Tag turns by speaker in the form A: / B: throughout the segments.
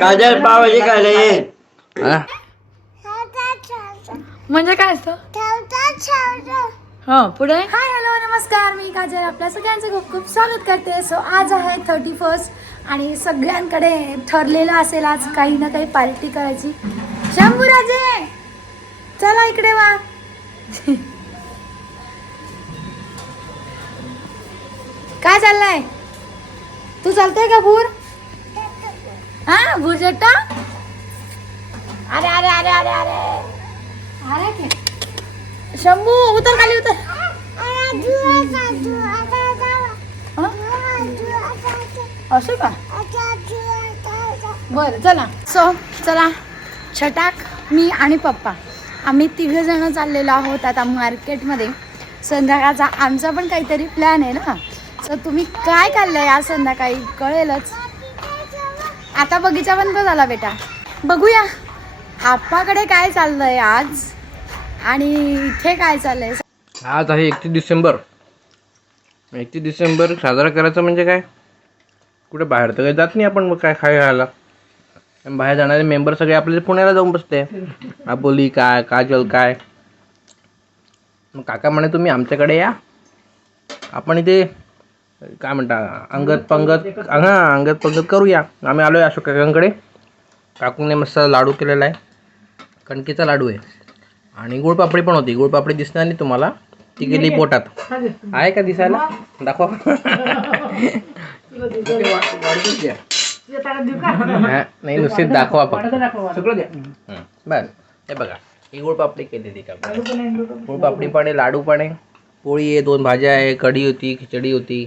A: काजल पावभाजी खायला ये
B: हा?
C: म्हणजे काय असतं हो पुढे? हाय हॅलो नमस्कार. मी काजल आपल्या सगळ्यांचं खूप खूप स्वागत करते. सो आज आहे थर्टी फर्स्ट आणि सगळ्यांकडे ठरलेलं असेल आज काही ना काही पार्टी करायची. शंभूराजे चला इकडे वा. काय चाललंय? तू चालतोय का भूर हा भूर जट्टा अरे अरे अरे अरे. अरे अरे शंभू उतर खाली उतर? असं का? बरं चला. सो चला. छटाक मी आणि पप्पा. आम्ही तिघ जण चाललेलो आहोत आता मार्केटमध्ये. संध्याकाळचा आमचा पण काहीतरी प्लॅन आहे ना. सो तुम्ही काय खाल्लंय आज संध्याकाळी? कळेलच. आता बगीचा बंद झाला बेटा. बघूया. आप्पाकडे काय चाललंय आज? आणि इथे काय चाललंय?
B: आज आहे एकतीस डिसेंबर. एकतीस डिसेंबर साजरा करायचा म्हणजे काय? कुठे बाहेर तर काही जात नाही आपण मग काय खाय खायला बाहेर जाणारे मेंबर सगळे आपले पुण्याला जाऊन बसते. आबोली काय काजल काय? मग काका म्हणे तुम्ही आमच्याकडे या. आपण इथे काय म्हणता अंगत पंगत हां अंगत पंगत करूया. आम्ही आलो आहे अशोक काकांकडे काकूने मस्त लाडू केलेला आहे. कणकेचा लाडू आहे. आणि गुळपापडी पण होती. गुळपापडी दिसणार नाही तुम्हाला. ती गेली पोटात. आहे का दिसायला? दाखवा. हा, नाही नुसते दाखवा फक्त सगळं द्या. हं, बरं. हे बघा ही गुळपापडी केलेली का गुळपापडी पण आहे लाडू पण आहे. पोळी आहे दोन भाज्या आहे कढी होती खिचडी होती.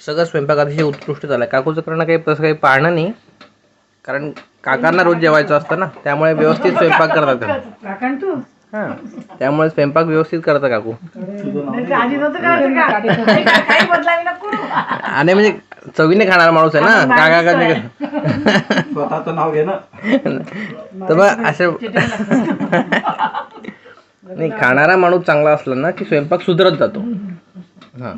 B: सगळं स्वयंपाक अतिशय उत्कृष्ट झाला काकूचं करणं काही तसं काही पाहणं नाही. कारण काकांना रोज जेवायचं असतं ना त्यामुळे व्यवस्थित स्वयंपाक करतात हां त्यामुळे स्वयंपाक व्यवस्थित करतात काकू. आणि म्हणजे चवीने खाणारा माणूस आहे ना काका का
A: स्वतःचं नाव घे ना.
B: तर मग असं नाही खाणारा माणूस चांगला असला ना की स्वयंपाक सुधरत जातो. हां.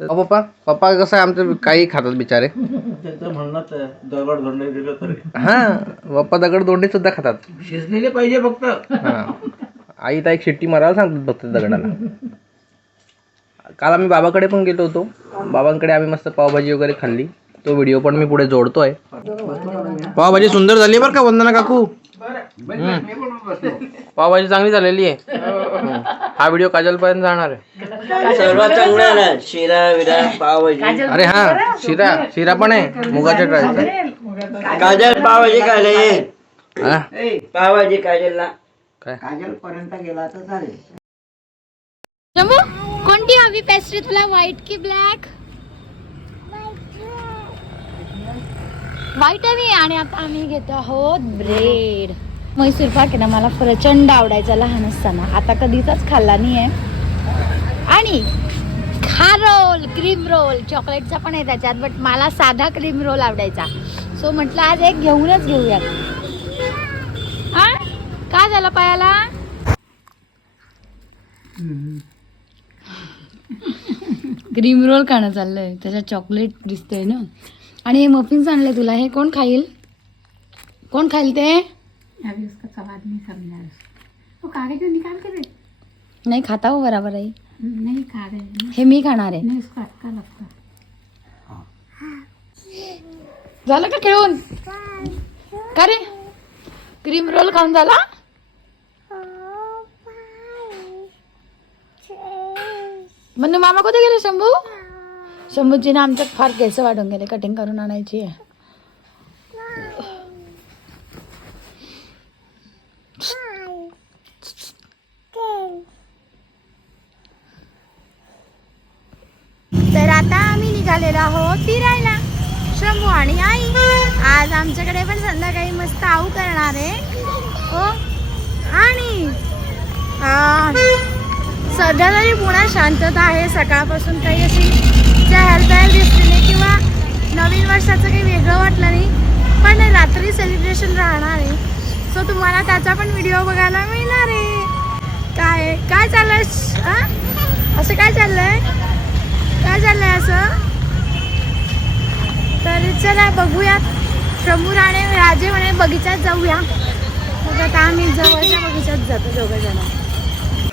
B: तर अहो, पप्पा पप्पा कसं आहे आमचं काही खातात बिचारे.
A: त्यांचं म्हणणंच आहे दगड धोंडे दिलं तरी.
B: हां पप्पा दगड दोंडे सुद्धा खातात.
A: शिजलेले पाहिजे फक्त.
B: हां. आई तर एक शिट्टी मारायला सांगतात फक्त दगडाला. काल आम्ही बाबाकडे पण गेलो होतो. बाबांकडे आम्ही मस्त पावभाजी वगैरे खाल्ली. तो व्हिडिओ पण मी पुढे जोडतोय. पावभाजी सुंदर झाली बरं का वंदना काकू? हम्म. पावभाजी चांगली झालेली आहे. हम्म. हा व्हिडिओ काजल पर्यंत जाणार आहे.
A: सर्वात चांगलं आहे ना शिरा विरा पावभाजी.
B: अरे हा शिरा शिरा पण आहे. मुगाच्या डाळीचा
A: काजल पावभाजी खायला ये.
B: हा?
A: पावभाजी काजलला.
B: काय?
A: काजल पर्यंत गेला तर चालेल.
C: शंभू कोणती हवी पेस्ट्री तुला? व्हाईट की ब्लॅक व्हाईट हवी आणि आता आम्ही घेतो आहोत ब्रेड म्हैसूर पाक आहे ना मला प्रचंड आवडायचा लहान असताना. आता कधीचाच खाल्ला नाही आहे आणि खा रोल क्रीम रोल चॉकलेटचा पण आहे त्याच्यात बट मला साधा क्रीम रोल आवडायचा. सो म्हटलं आज एक घेऊनच घेऊयात. हा? काय झालं पायाला? क्रीम रोल खाणं चाललंय. त्याच्यात चॉकलेट दिसतंय ना. आणि हे मफिन्स आणले तुला. हे कोण खाईल? कोण खाईल ते? नाही खाता हो बराबर आहे. हे मी खाणार आहे. झालं का खेळून? का रे? क्रीम रोल खाऊन झाला? म्हणजे मामा कुठे गेले शंभू? शंभूजी ना आमच्यात फार केस वाढून गेले कटिंग करून आणायची आहे. आता आम्ही निघालेलो आहोत फिरायला. शंभू आणि आई. आज आमच्याकडे पण संध्याकाळी मस्त आऊ करणार आहे. हो? आणि सध्या तरी पुण्यात शांतता आहे. सकाळपासून काही अशी चहलपहल दिसली नाही किंवा नवीन वर्षाचं काही वेगळं वाटलं नाही. पण रात्री सेलिब्रेशन राहणार आहे. सो तुम्हाला त्याचा पण व्हिडिओ बघायला मिळणार आहे. काय काय चाललंय? असं काय चाललंय? काय झालंय असं? तर चला बघूयात. शंभू राणे राजे म्हणे बगीचात जाऊया. मग आता आम्ही जवळच्या बगीचात जातो दोघं जण.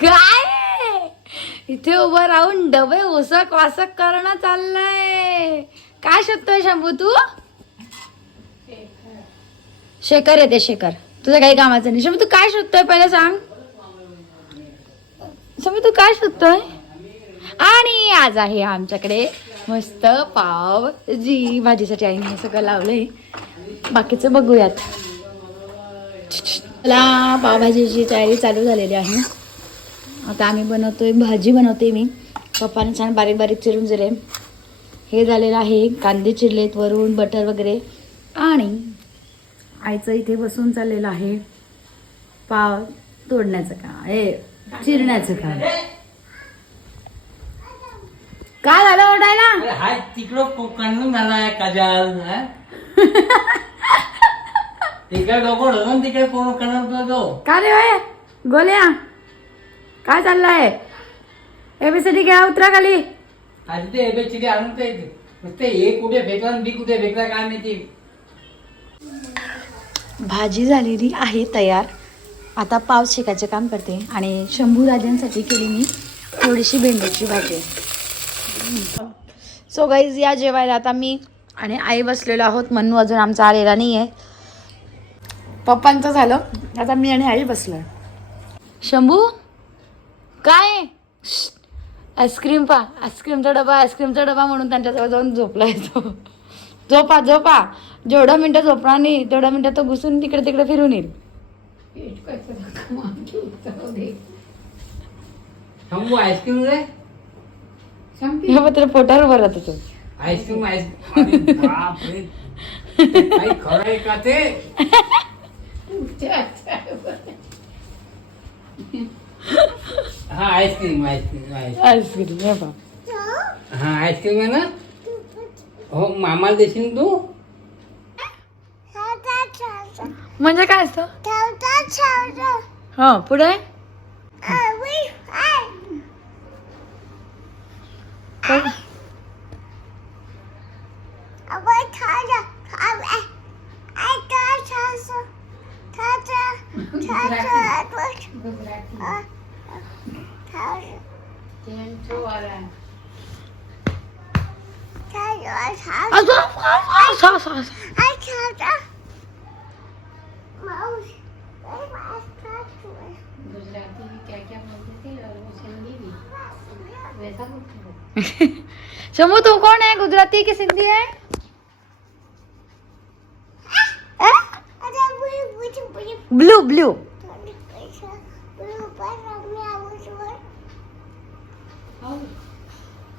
C: काय? इथे उभं राहून डबे उसक वासक करणं चाललंय. काय शोधतोय शंभू तू? शेखर येते शेखर. तुझं काही कामाचं नाही. शंभू तू काय शोधतोय? पहिलं सांग. शंभू तू काय शोधतोय? आणि आज आहे आमच्याकडे मस्त पाव. जी भाजीसाठी आईने हे सगळं लावलंय. बाकीचं बघूयात. मला पावभाजीची तयारी चालू झालेली आहे. आता आम्ही बनवतोय भाजी बनवते मी. पप्पाने छान बारीक बारीक चिरून दिले. हे झालेलं आहे कांदे चिरलेत वरून बटर वगैरे. आणि आईचं इथे बसून चाललेलं आहे. पाव तोडण्याचं काम हे चिरण्याचं काम. काय झालं ओरडायला?
A: हाय तिकडं कोकण झालाय काजल तिकडे डोकं ढकलून तिकडे कोण करत तो
C: काय रे होय? गोल्या काय चाललंय? एबीसीडी घ्या उतरा खाली.
D: आधी ते एबीसीडी आणून ते नुसते ए कुठे फेकला आणि बी कुठे फेकला काय माहिती?
C: भाजी झालेली आहे तयार. आता पाव शेकायचे काम करते आणि शंभू राजांसाठी केली मी थोडीशी भेंडीची भाजी. सो गाईज या जेवायला आता मी आणि आई बसलेलो आहोत. म्हणून अजून आमचा आलेला नाही आहे पप्पांचं झालं. आता मी आणि आई बसलो शंभू काय? आईस्क्रीम पा. आईस्क्रीमचा डबा आईस्क्रीमचा डबा म्हणून त्यांच्याजवळ जाऊन झोपला येतो झोपा झोपा. जेवढं मिनटं झोपणार नाही तेवढ्या मिनटं तो घुसून तिकडे तिकडे फिरून येईल.
D: शंभू आईस्क्रीम रे
C: हे पत्र पोटावर उभं राहतो तो
D: आईस्क्रीम. आईस्क्रीम खरं आहे का ते? हा आईस्क्रीम आईस्क्रीम आईस्क्रीम.
C: हे.
D: हा आईस्क्रीम आहे ना? हो मामाला देशील तू?
C: म्हणजे काय असतं? हा पुढे? काय? असं, असं, असं, असं. शंभू तू कौन है? गुजराती की सिंधी है? ब्लू ब्लू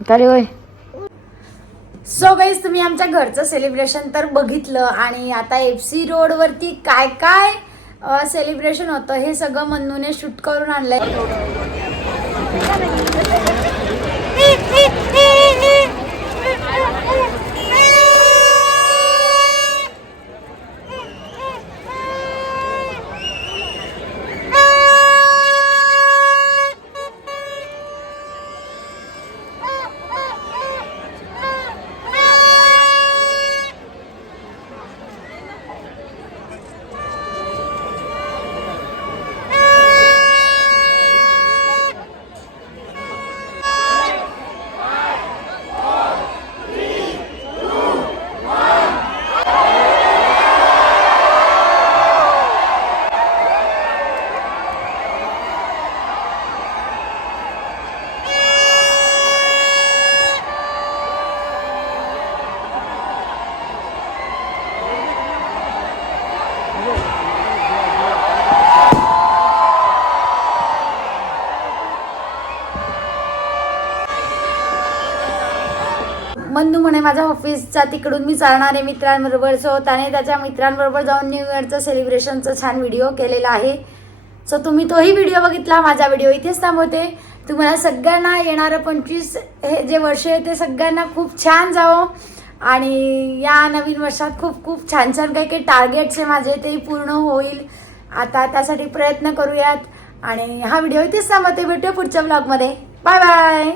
C: काय होय. सो गाईज तुम्ही आमच्या घरचं सेलिब्रेशन तर बघितलं आणि आता एफ सी रोडवरती काय काय सेलिब्रेशन होतं हे सगळं मन्नूने शूट करून आणलंय. मन्नू म्हणे माझ्या ऑफिसचा तिकडून मी चालणार आहे मित्रांबरोबर. सो त्याने त्याच्या मित्रांबरोबर जाऊन न्यू इयरचं सेलिब्रेशनचं छान व्हिडिओ केलेला आहे. सो तुम्ही तोही व्हिडिओ बघितला माझा व्हिडिओ इथेच थांबवते. तुम्हाला सगळ्यांना येणारं पंचवीस हे जे वर्ष आहे ते सगळ्यांना खूप छान जावं. आणि या नवीन वर्षात खूप खूप छान छान काही काही टार्गेट्स आहे माझे ते पूर्ण होईल. आता त्यासाठी प्रयत्न करूयात. आणि हा व्हिडिओ इथेच थांबवते. भेटूया पुढच्या ब्लॉगमध्ये बाय बाय